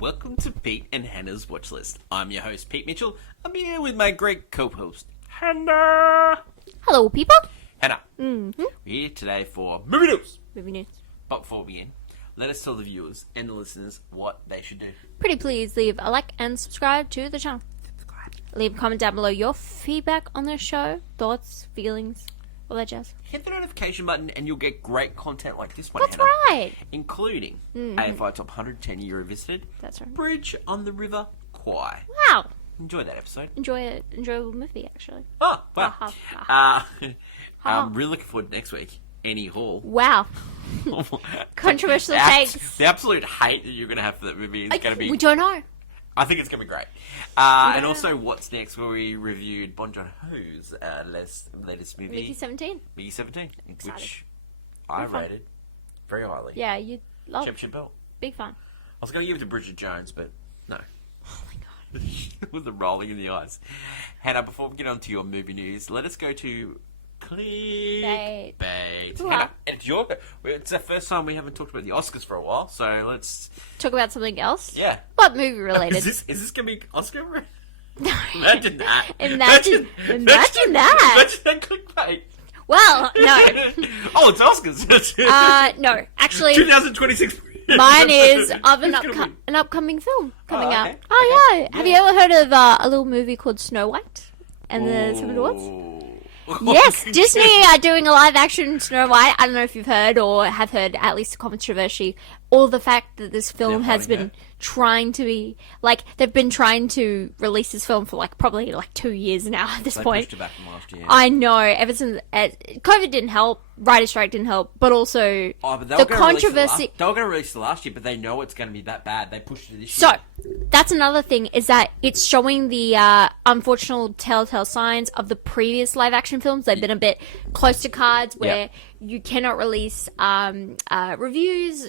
welcome to Pete and Hannah's Watch List. I'm your host, Pete Mitchell. I'm here with my great co-host, Hannah. Hello, people. Hannah, we're here today for Movie News. Movie news. But before we begin, let us tell the viewers and the listeners what they should do. Pretty please leave a like and subscribe to the channel. Leave a comment down below your feedback on the show, thoughts, feelings, all that jazz. Hit the notification button and you'll get great content like this one, That's Hannah. right. Including AFI Top 110 Euro visited, That's right. Bridge on the River Kwai. Wow. Enjoy that episode. Enjoy it. Enjoyable movie, actually. Oh, wow. I'm really looking forward to next week. Annie Hall. Wow. Controversial takes. The absolute hate that you're going to have for that movie is going to be... We don't know. I think it's going to be great. And also, What's Next, where we reviewed Bong Joon-ho's latest movie. Mickey 17. Mickey 17, Excited. which I rated very highly. Yeah, you love Championship belt. Big fan. I was going to give it to Bridget Jones, but no. Oh my god. With the rolling in the eyes. Hannah, before we get on to your movie news, let us go to Clickbait. Hannah, it's the first time we haven't talked about the Oscars for a while, so let's... Talk about something else? Yeah. What movie related? Is this going to be Oscar? No. Imagine that. Imagine that. Imagine that clickbait. Well, no. Oh, it's Oscars. No. Actually, 2026. mine is of Who's gonna win? an upcoming film coming okay. out. Oh, yeah. Have you ever heard of a little movie called Snow White and the Seven Dwarfs? Ooh. Yes, Disney are doing a live action Snow White. I don't know if you've heard or have heard at least the controversy or the fact that this film has been trying to be like they've been trying to release this film for probably 2 years now at this point. Pushed it back from last year. I know. Ever since COVID didn't help, writer's strike didn't help, but also But they the were gonna controversy. They were going to release it last year, but they know it's going to be that bad. They pushed it this So, year. that's another thing, is that it's showing the unfortunate telltale signs of the previous live-action films. They've been a bit close to cards, where you cannot release reviews.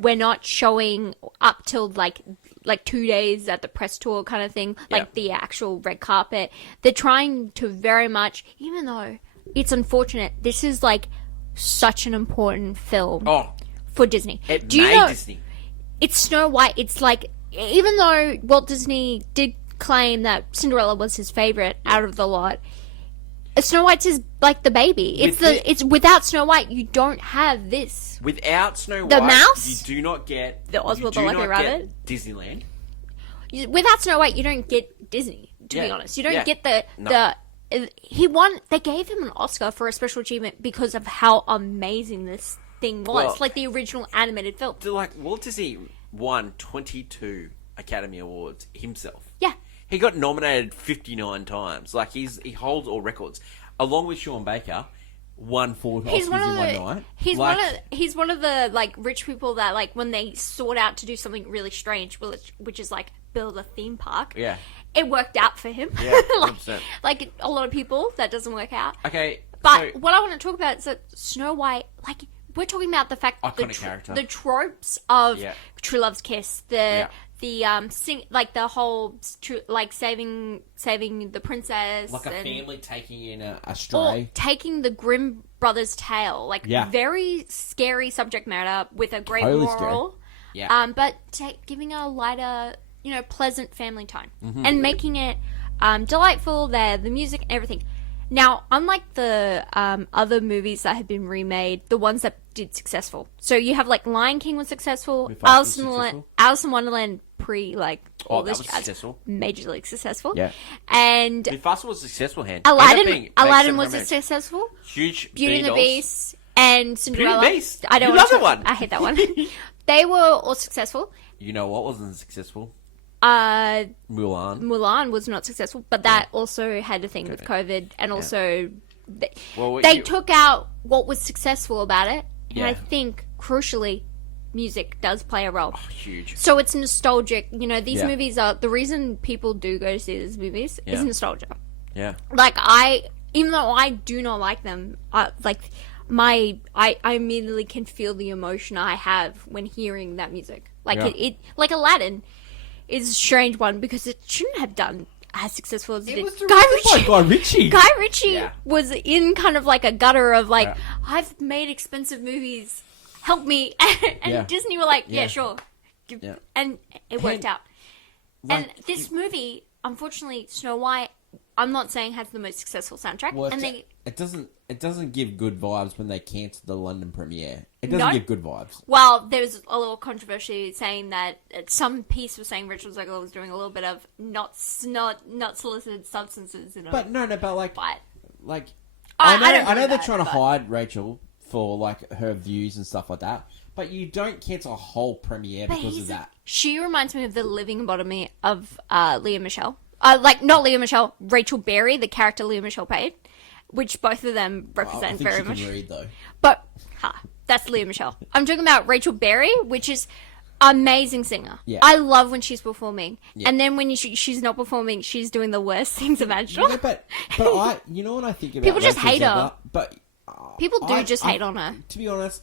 We're not showing up till, like 2 days at the press tour kind of thing, like the actual red carpet. They're trying to very much, even though it's unfortunate, this is, such an important film for Disney. It Do you made know, Disney. It's Snow White. It's even though Walt Disney did claim that Cinderella was his favorite out of the lot, Snow White's his the baby. It's without Snow White, you don't have this. Without Snow The White, mouse? you do not get The Oswald the Lucky Rabbit? Disneyland. Without Snow White, you don't get Disney. To be honest, you don't get the. He won. They gave him an Oscar for a special achievement because of how amazing this thing was, Well, the original animated film. Walt Disney won 22 Academy Awards himself. Yeah. He got nominated 59 times. He holds all records. Along with Sean Baker, won 4 Oscars in one night. He's one of the rich people that when they sought out to do something really strange, which is build a theme park. Yeah. It worked out for him. Yeah, 100%. A lot of people, that doesn't work out. Okay. But what I want to talk about is that Snow White, we're talking about the fact that Iconic character. the tropes of True Love's Kiss, the whole saving the princess, a and family taking in a or stray. taking the Grimm brothers' tale, very scary subject matter with a great Totally moral. scary. Yeah. But giving a lighter, pleasant family tone and making it delightful. The music and everything. Now, unlike the other movies that have been remade, the ones that did successful. So you have Lion King was successful, Alice in Wonderland all this was jazz, successful. Majorly successful. Yeah. And Mufasa was successful, Aladdin was successful. Huge. Beauty and the Beast and Cinderella. Beauty and the Beast? I don't You want love that one. I hate that one. They were all successful. You know what wasn't successful? Mulan Mulan. was not successful, but that also had a thing with COVID, and also Well, they took out what was successful about it, and I Yeah. think crucially, music does play a role. Huge. So it's nostalgic. These Yeah. movies are the reason people do go to see these movies is Yeah. nostalgia. Yeah. Even though I do not like them, I immediately can feel the emotion I have when hearing that music. It Aladdin is a strange one because it shouldn't have done as successful as it did. Was directed by Guy Ritchie. Guy Ritchie Yeah. was in kind of a gutter of I've made expensive movies, help me. And Yeah. Disney were like, yeah, sure. Yeah. And it worked out. Like, and this movie, unfortunately, Snow White, I'm not saying has the most successful soundtrack. Well, and it doesn't give good vibes when they cancel the London premiere. It doesn't give good vibes. Well, there's a little controversy saying that some piece was saying Rachel Zegler was doing a little bit of not solicited substances in it. But no, but like I I don't know know they're that, trying to but- hide Rachel for like her views and stuff like that. But you don't cancel a whole premiere because of that. She reminds me of the living embodiment of Leah Michelle. Like, not Leah Michelle, Rachel Berry, the character Leah Michelle played, which both of them I represent think very she much. can read though. But, that's Leah Michelle. I'm talking about Rachel Berry, which is amazing singer. Yeah. I love when she's performing. Yeah. And then when she's not performing, she's doing the worst things imaginable. Yeah, but you know what I think about People just Rachel hate her. Zegler? But People do just hate on her. To be honest,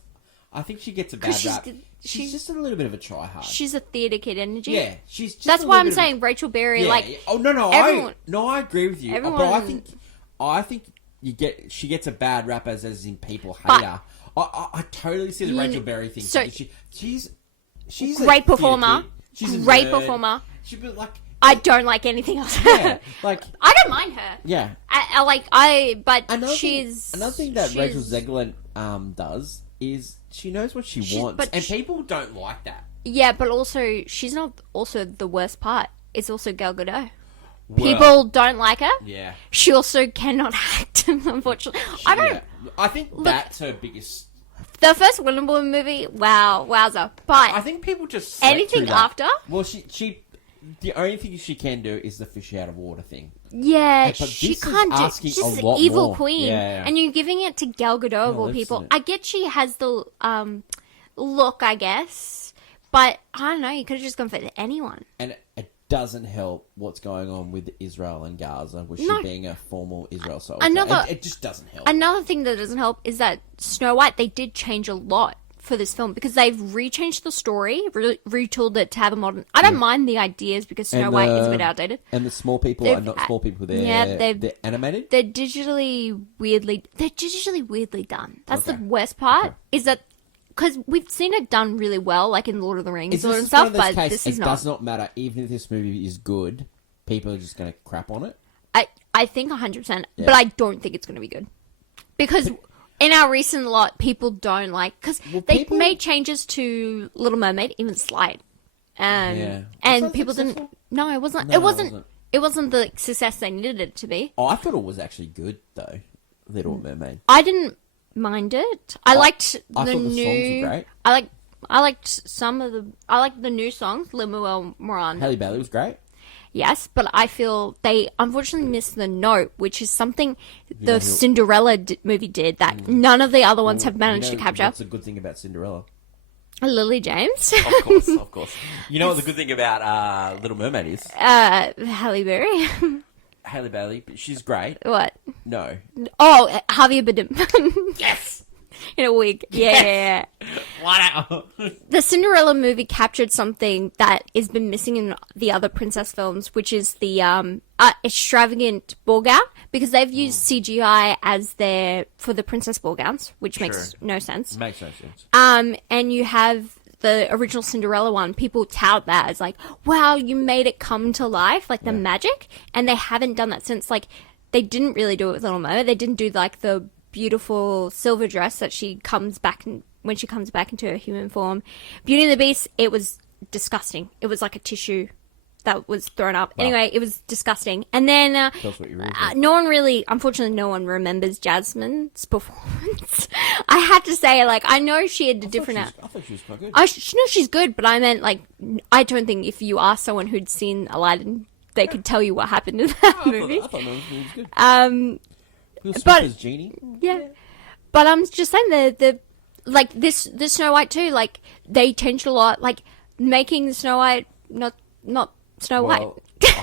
I think she gets a bad 'Cause she's rap. good- She's just a little bit of a tryhard. She's a theatre kid energy. Yeah, she's just That's a why little I'm bit of a- saying Rachel Berry, Yeah, like... yeah. Oh no, everyone- I agree with you. But everyone- I think she gets a bad rap as in people hate But- her. I totally see the You- Rachel Berry thing. so- She's a Great theatre performer. kid. She's a Great nerd. performer. She'd be like, I don't like anything else. yeah, like I don't mind her. yeah. But Another she's... thing that she's- Rachel Zegler does is she knows what she wants, but and she- people don't like that. Yeah, but also, she's not also the worst part. It's also Gal Gadot. Well, People don't like her. yeah. She also cannot act, unfortunately. I don't... Yeah. I think that's her biggest. The first Wonder Woman movie, wowza. But I think people just slept anything through that. after? Well, she the only thing she can do is the fish out of water thing. Yeah, But she this is can't do... asking She's a an lot evil more. queen. Yeah. And you're giving it to Gal Gadot of all listen people. it. I get she has the look, I guess. But, I don't know, you could have just gone for anyone. And it doesn't help what's going on with Israel and Gaza, with No. she being a formal Israel soldier. Another- It just doesn't help. Another thing that doesn't help is that Snow White, they did change a lot for this film because they've rechanged the story, retooled it to have a modern... I don't mind the ideas because Snow And, White is a bit outdated. And the small people They've- are not small people. They're, yeah, they've- they're animated. They're digitally weirdly done. That's the Okay. worst part, Okay. is that... Because we've seen it done really well, like in Lord of the Rings Is and this stuff, one of those but cases, this is it not. does not matter, even if this movie is good, people are just going to crap on it? I think 100%, Yeah. but I don't think it's going to be good. Because in our recent lot, people don't like... Because Well, they people- made changes to Little Mermaid, even slight. Yeah. Was And that people successful? didn't... No, it wasn't. No, it it wasn't. wasn't. It wasn't the success they needed it to be. Oh, I thought it was actually good, though. Little Mermaid. I didn't mind it. I liked I the thought the new... songs were great. I liked some of the... I liked the new songs, Lin-Manuel Miranda. Halle Bailey was great. Yes, but I feel they unfortunately missed the note, which is something the who- Cinderella movie did that none of the other ones have managed You to know capture. What's a good thing about Cinderella? Lily James, Of course, of course. You know what the good thing about Little Mermaid is? Halle Berry. Halle Bailey, but she's great. What? No. Oh, Javier Bardem. Yes! In a wig. Yeah. Wow! The Cinderella movie captured something that has been missing in the other princess films, which is the extravagant ball gown, because they've used CGI as for the princess ball gowns, which makes no sense. Makes no sense. And you have the original Cinderella one. People tout that as like, wow, you made it come to life, like the magic. And they haven't done that since. Like, they didn't really do it with Little Mermaid. They didn't do like the beautiful silver dress that she comes back when she comes back into her human form. Beauty and the Beast, it was disgusting. It was like a tissue that was thrown up. Wow. Anyway, it was disgusting. And then Tell us what you really no one really, unfortunately, no one remembers Jasmine's performance. I have to say, like, I know she had a different... I thought she was quite good. I know she's good, but I meant, like, I don't think if you ask someone who'd seen Aladdin, they could tell you what happened in that movie. I thought no, she was good. Will Smith but- as Genie. Yeah. But I'm just saying the like this Snow White too, like they changed a lot, like making Snow White not Snow White. Well, I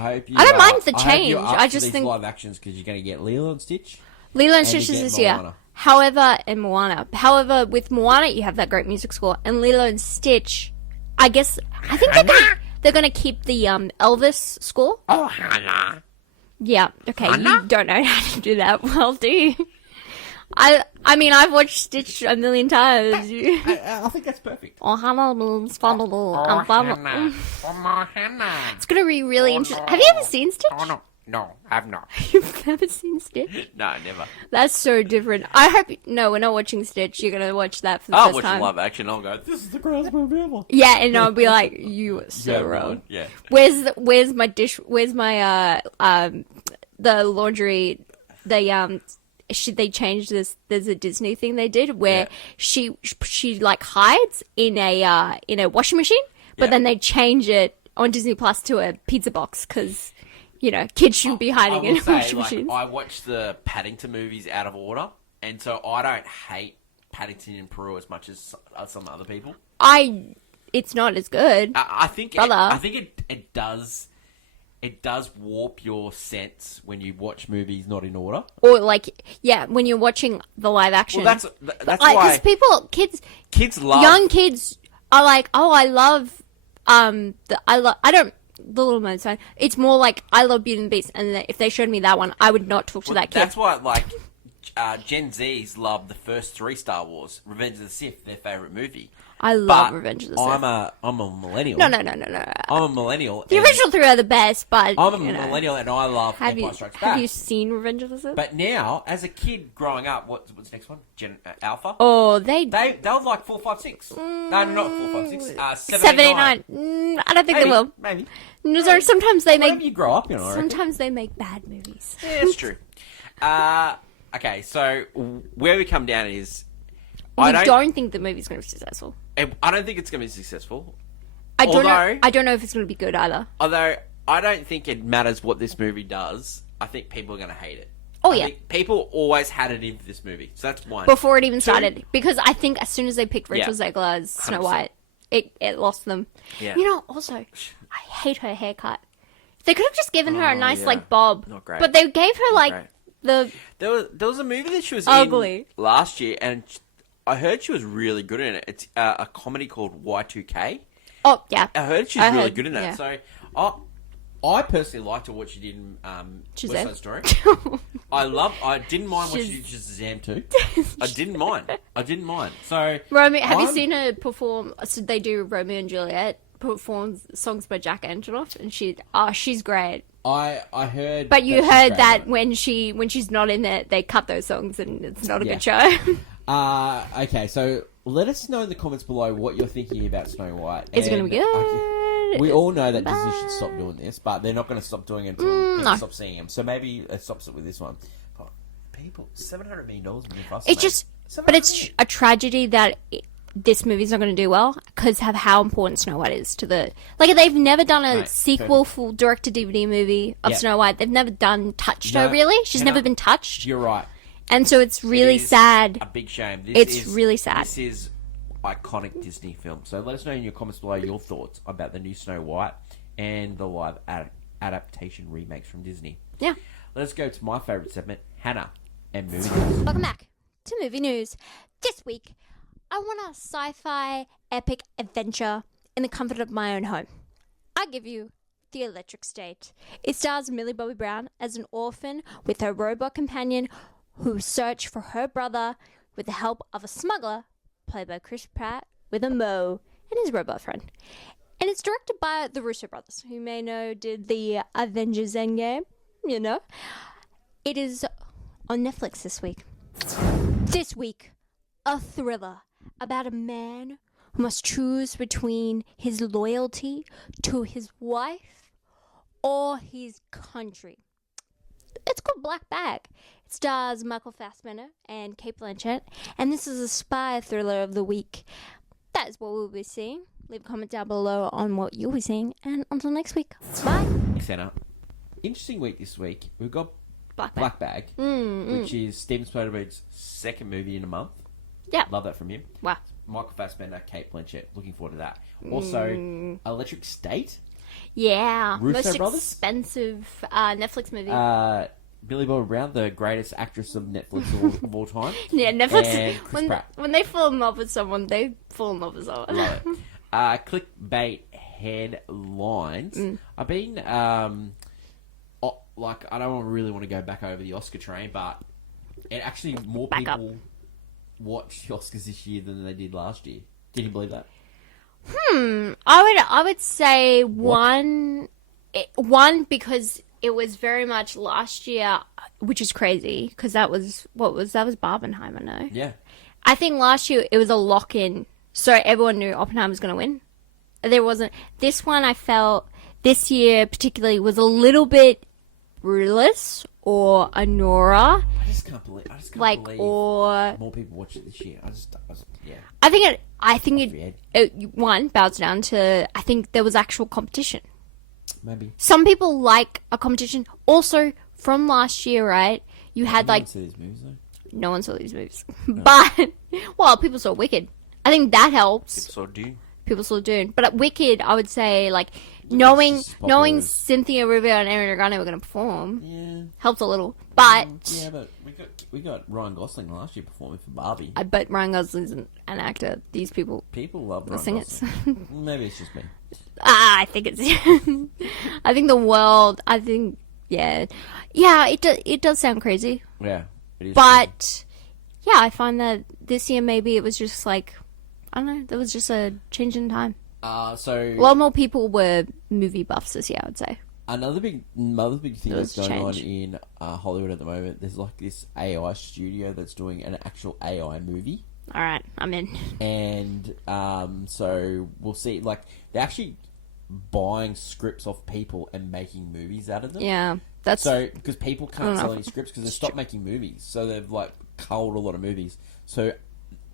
hope you. I don't mind the I hope change. you're up I for just these think- live actions because you're going to get Lilo and Stitch. Lilo and and Stitch you is get this year. Moana. However, and Moana. However, with Moana you have that great music score, and Lilo and Stitch, I think they're gonna keep the Elvis score. Oh, Hannah! Yeah, okay, Hannah? you don't know how to do that well, do you? I I mean, I've watched Stitch a million times. I think that's perfect. Oh, Hannah, it's gonna be really interesting. Have you ever seen Stitch? No, I've not. You've never seen Stitch? No, never. That's so different. I hope. No, we're not watching Stitch. You're gonna watch that for the I'll first watch time. live action. I'll go. This is the greatest movie ever. Yeah, and I'll be like, you are so wrong. Yeah. Where's my dish? Where's my the laundry? They changed this. There's a Disney thing they did where she like hides in a washing machine, but then they change it on Disney Plus to a pizza box because kids shouldn't be hiding in washing machines. I watch the Paddington movies out of order, and so I don't hate Paddington in Peru as much as some other people. It's not as good. I think Brother. I think it does. It does warp your sense when you watch movies not in order. Or when you're watching the live action. Well, that's why kids love young kids are like, oh, I love the Little Mermaid. It's more like I love Beauty and the Beast, and if they showed me that one, I would not talk to that kid. That's why Gen Zs love the first 3 Star Wars. Revenge of the Sith, their favorite movie. I love Revenge of the Sith. I'm a millennial. No. I'm a millennial. The original 3 are the best, but I'm a millennial, and I love Empire Strikes Back. Have you seen Revenge of the Sith? But now, as a kid growing up, what's the next one? Alpha. Oh, they were like 4, 5, 6. No, not 4, 5, 6. 7, 8, 9. I don't think they will. Maybe. No, sometimes they Whenever you grow up, Sometimes they make bad movies. Yeah, that's true. Okay, so where we come down is I don't think the movie's going to be successful. I don't think it's going to be successful. I don't know if it's going to be good either. Although I don't think it matters what this movie does. I think people are going to hate it. Oh, I yeah. think people always had it in for this movie. So that's one. Before it even started. Because I think as soon as they picked Rachel Zegler as Snow 100%. White, it lost them. Yeah. Also, I hate her haircut. They could have just given her a nice, bob. Not great. But they gave her, great. the... There was a movie that she was Ugly. in last year, and I heard she was really good in it. It's a comedy called Y2K. Oh, yeah. I heard she's really good in that. yeah. So I personally liked what she did in West Side Story. I didn't mind what she did in Shazam too. I didn't mind. So Romeo, have you seen her perform? So they do Romeo and Juliet perform songs by Jack Antonoff, and she's great. I heard, but you heard that when she's not in it, they cut those songs, and it's not a good show. Okay, so let us know in the comments below what you're thinking about Snow White. It's going to be good. We all know that Disney should stop doing this, but they're not going to stop doing it until people stop seeing them. So maybe it stops it with this one. But people, $700 million would be fast. But it's a tragedy that this movie's not going to do well because of how important Snow White is to the... they've never done a sequel full direct-to-DVD movie of Snow White. They've never touched her, really. She's never been touched. You're right. And so it's really sad. A big shame. It's really sad. This is iconic Disney film. So let us know in your comments below your thoughts about the new Snow White and the live adaptation remakes from Disney. Yeah. Let's go to my favourite segment, Hannah and Movie News. Welcome back to Movie News. This week, I want a sci-fi epic adventure in the comfort of my own home. I give you The Electric State. It stars Millie Bobby Brown as an orphan with her robot companion who search for her brother with the help of a smuggler, played by Chris Pratt, with a Mo and his robot friend. And it's directed by the Russo brothers, who you may know did the Avengers Endgame, It is on Netflix this week. This week, a thriller about a man who must choose between his loyalty to his wife or his country. It's called Black Bag. It stars Michael Fassbender and Cate Blanchett, and this is a spy thriller of the week. That is what we'll be seeing. Leave a comment down below on what you'll be seeing, and until next week, bye. Thanks, Anna. Interesting week this week. We've got Black Bag, which is Steven Spielberg's second movie in a month. Yeah. Love that from him. Wow. Michael Fassbender, Cate Blanchett. Looking forward to that. Also, Electric State. Yeah. Russo Most brothers? expensive Netflix movie. Billy Bob Brown, the greatest actress of Netflix of all time. Yeah, Netflix. And Chris Pratt. When they fall in love with someone, they fall in love with someone. Love it. Clickbait headlines. I've been, I don't really want to go back over the Oscar train, but it actually more Back people watch the Oscars this year than they did last year. Can you believe that? I would say one because it was very much last year, which is crazy because that was Barbenheimer, no? Yeah. I think last year it was a lock in, so everyone knew Oppenheimer was going to win. There wasn't this one. I felt this year particularly was a little bit brutalist or Anora, I just can't believe. like or more people watch it this year. Yeah. I think it one bows down to I think there was actual competition. Maybe. Some people like a competition. Also, from last year, right? You had like See these movies though. no one saw these movies, but well, people saw Wicked. I think that helps. So do. People saw Dune, but at Wicked, I would say like knowing Cynthia Erivo and Ariana Grande were going to perform Yeah. helped a little. But Yeah, but we got Ryan Gosling last year performing for Barbie. I bet Ryan Gosling's an actor. These people, People love the Ryan singers. Gosling. Maybe it's just me. I think it's. I think the world. I think yeah. It does sound crazy, Yeah. It is. but yeah, I find that this year maybe it was just like I don't know. There was just a change in time. So A lot more people were movie buffs this year, I would say. another big thing There was that's going on change. in Hollywood at the moment. There's like this AI studio that's doing an actual AI movie. All right, I'm in. And so we'll see. Like they're actually buying scripts off people and making movies out of them. Yeah, that's So because people can't don't know sell if- any scripts because they stopped making movies, so they've like culled a lot of movies. So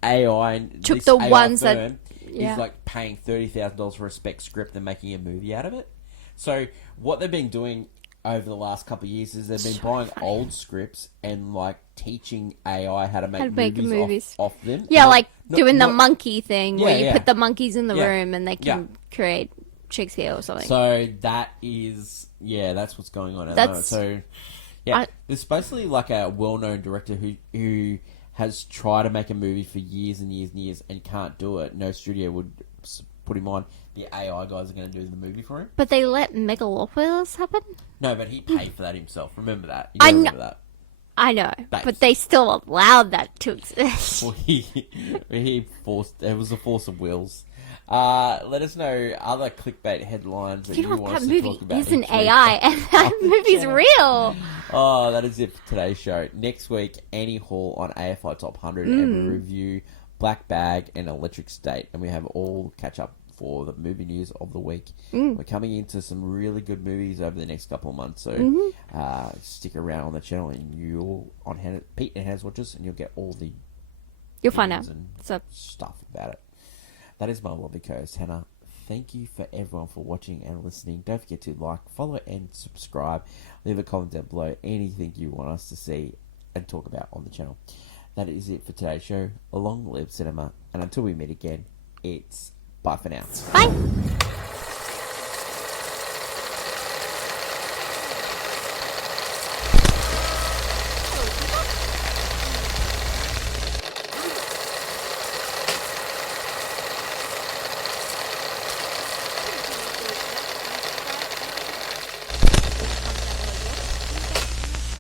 AI Took this the AI ones that- firm yeah. is like paying $30,000 for a spec script and making a movie out of it. So what they've been doing over the last couple of years is they've been buying old scripts and like teaching AI how to make, movies. Off them. yeah, Not- like not- doing the not- monkey thing where Yeah, you yeah. put the monkeys in the Yeah. room and they can create Shakespeare or something. So that is, that's what's going on at the moment. That's- So, yeah, I- there's basically like a well-known director who has tried to make a movie for years and years and years and can't do it. No studio would put him on. The AI guys are going to do the movie for him. But they let Megalopolis happen. No, but he paid for that himself. Remember that. You I gotta know. remember that. I know, Babes. but they still allowed that to exist. Well, he forced. It was a force of wills. Let us know other clickbait headlines that You you know want that us to movie talk about. isn't next week. AI, and that movie's channel. real. Oh, that is it for today's show. Next week, Annie Hall on AFI Top 100 and we review Black Bag and Electric State. And we have all catch up for the movie news of the week. We're coming into some really good movies over the next couple of months. So stick around on the channel and you'll on Pete and Hannah's Watches and you'll get all the You'll find out. news and So stuff about it. That is my lovely co-host, Hannah. Thank you for everyone for watching and listening. Don't forget to like, follow, and subscribe. Leave a comment down below. Anything you want us to see and talk about on the channel. That is it for today's show. Long live cinema. And until we meet again, it's bye for now. bye.